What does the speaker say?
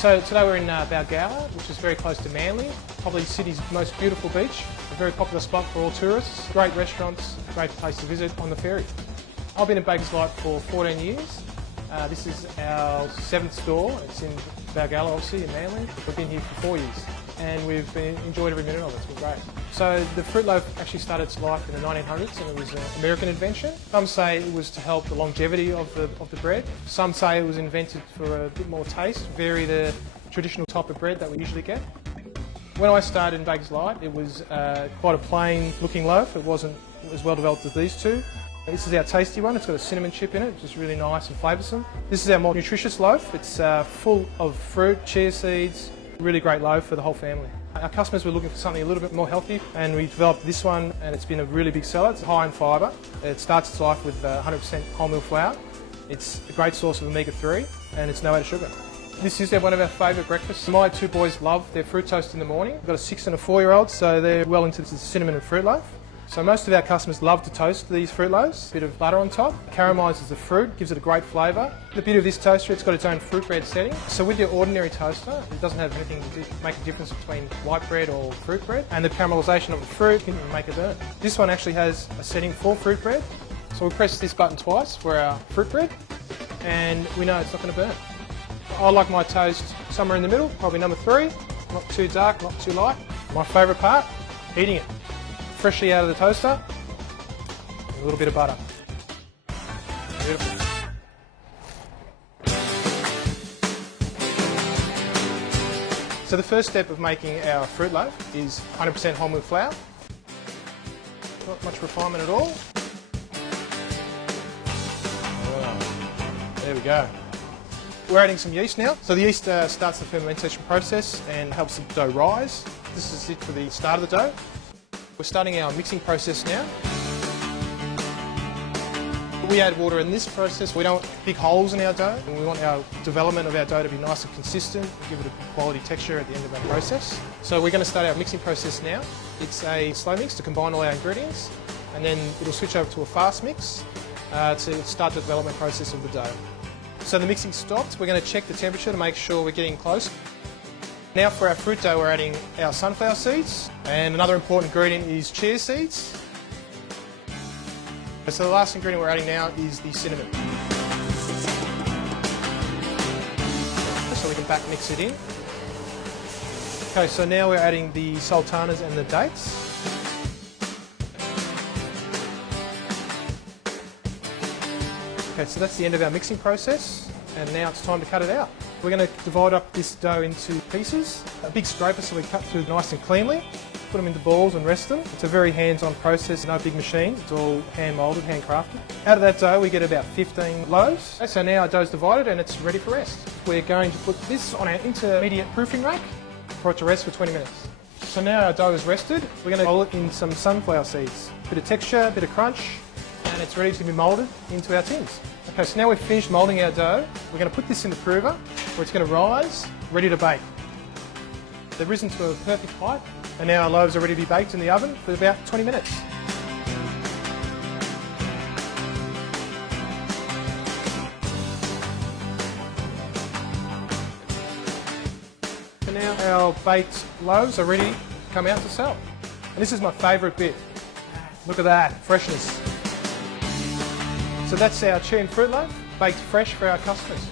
So today we're in Balgowlah, which is very close to Manly, probably Sydney's most beautiful beach, a very popular spot for all tourists, great restaurants, great place to visit on the ferry. I've been in Bakers Light for 14 years. This is our 7th store. It's in Balgowlah, obviously, in Manly. We've been here for 4 years and we've enjoyed every minute of it. It's been great. So the fruit loaf actually started its life in the 1900s and it was an American invention. Some say it was to help the longevity of the bread. Some say it was invented for a bit more taste, vary the traditional type of bread that we usually get. When I started in Bakers Light, it was quite a plain looking loaf. It wasn't as well developed as these two. This is our tasty one. It's got a cinnamon chip in it, which is really nice and flavoursome. This is our more nutritious loaf. It's full of fruit, chia seeds, really great loaf for the whole family. Our customers were looking for something a little bit more healthy and we developed this one and it's been a really big seller. It's high in fibre. It starts its life with 100% wholemeal flour. It's a great source of omega-3 and it's no added sugar. This is one of our favourite breakfasts. My two boys love their fruit toast in the morning. We've got a 6 and a 4-year-old, so they're well into the cinnamon and fruit loaf. So most of our customers love to toast these fruit loaves, a bit of butter on top, caramelizes the fruit, gives it a great flavour. The beauty of this toaster, it's got its own fruit bread setting. So with your ordinary toaster, it doesn't have anything to make a difference between white bread or fruit bread, and the caramelisation of the fruit can make it burn. This one actually has a setting for fruit bread. So we press this button twice for our fruit bread, and we know it's not going to burn. I like my toast somewhere in the middle, probably number 3, not too dark, not too light. My favourite part, eating it. Freshly out of the toaster, a little bit of butter. Beautiful. So the first step of making our fruit loaf is 100% wholemeal flour. Not much refinement at all. There we go. We're adding some yeast now. So the yeast starts the fermentation process and helps the dough rise. This is it for the start of the dough. We're starting our mixing process now. We add water in this process. We don't want big holes in our dough, and we want our development of our dough to be nice and consistent and give it a quality texture at the end of our process. So we're going to start our mixing process now. It's a slow mix to combine all our ingredients, and then it'll switch over to a fast mix to start the development process of the dough. So the mixing stopped. We're going to check the temperature to make sure we're getting close. Now for our fruit dough, we're adding our sunflower seeds, and another important ingredient is chia seeds. So the last ingredient we're adding now is the cinnamon. So we can back mix it in. Okay, so now we're adding the sultanas and the dates. Okay, so that's the end of our mixing process, and now it's time to cut it out. We're going to divide up this dough into pieces, a big scraper so we cut through nice and cleanly, put them into balls and rest them. It's a very hands-on process, no big machines, it's all hand-moulded, handcrafted. Out of that dough we get about 15 loaves. Okay, so now our dough's divided and it's ready for rest. We're going to put this on our intermediate proofing rack for it to rest for 20 minutes. So now our dough is rested, we're going to roll it in some sunflower seeds. Bit of texture, a bit of crunch, and it's ready to be moulded into our tins. Okay, so now we've finished moulding our dough. We're going to put this in the prover where it's going to rise, ready to bake. They've risen to a perfect height, and now our loaves are ready to be baked in the oven for about 20 minutes. So now our baked loaves are ready to come out to sell. And this is my favourite bit. Look at that, freshness. So that's our Chia and fruit loaf, baked fresh for our customers.